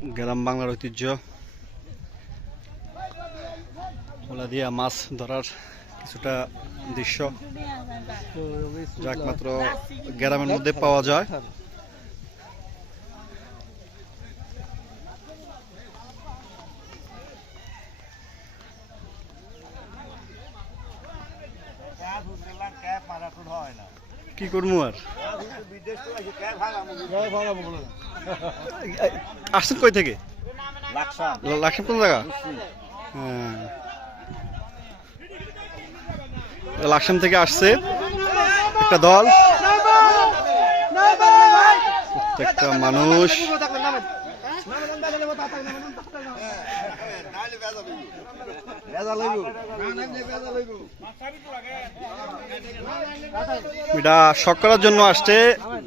গ্রাম বাংলার ঐতিহ্য। ওলা দিয়া মাছ ধরার কিছুটা দৃশ্য যা একমাত্র গ্রামের মধ্যে পাওয়া যায়। কি করব আর? আসছেন কই থেকে? লাকসাম কোন জায়গা? হ্যাঁ। লাকসাম থেকে আসছে একটা দল। প্রত্যেকটা মানুষ। এটা শখ করার জন্য আসছে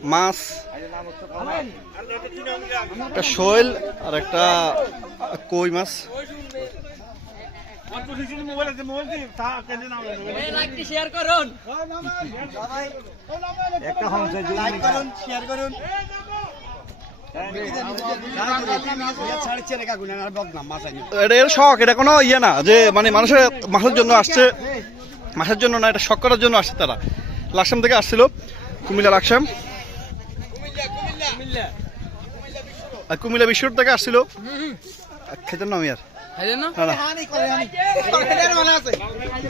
মাছ একটা শৈল আর একটা কই মাছ। একটা হংসে লাইক করুন শেয়ার করুন। এটা এর শখ এটা কোনো ইয়ে না যে মানে মানুষের মাছের জন্য আসছে মাছের জন্য না এটা শখ করার জন্য আসছে তারা। লাকসাম থেকে আসছিল কুমিল্লা লাকসাম আর কুমিল্লা বিশ্বর থেকে আসছিল। খেতে নাম ইয়ার। না না।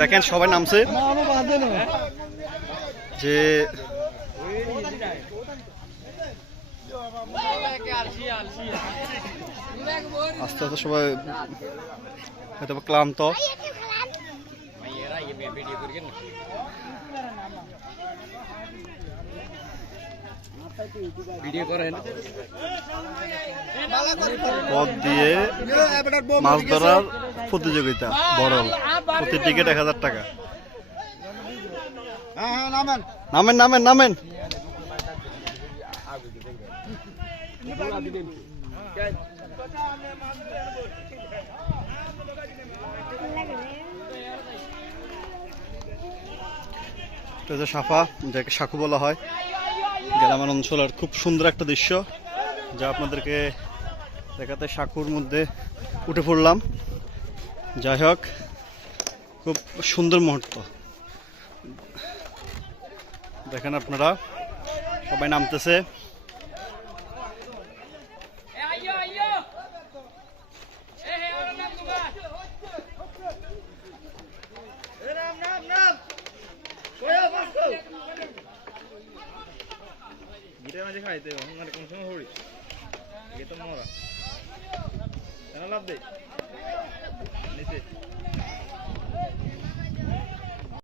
দেখেন সবাই নামছে। যে আস্তে আস্তে সবাই হয়তো ক্লান্ত। পথ দিয়ে মাছ ধরার প্রতিযোগিতা বড় প্রতি টিকিট এক হাজার টাকা। নামেন নামেন নামেন। এটা সাফা, যাকে সাকু বলা হয় গ্রামের অঞ্চলের খুব সুন্দর একটা দৃশ্য, যা আপনাদেরকে দেখাতে সাকুর মধ্যে উঠে পড়লাম। যাই হোক, খুব সুন্দর মুহূর্ত। দেখেন আপনারা, সবাই নামতেছে। গিটার মাঝে খাইতে মানে কোন সময় হরি গেতো মরা। কেন লাভ দেয় নিচে।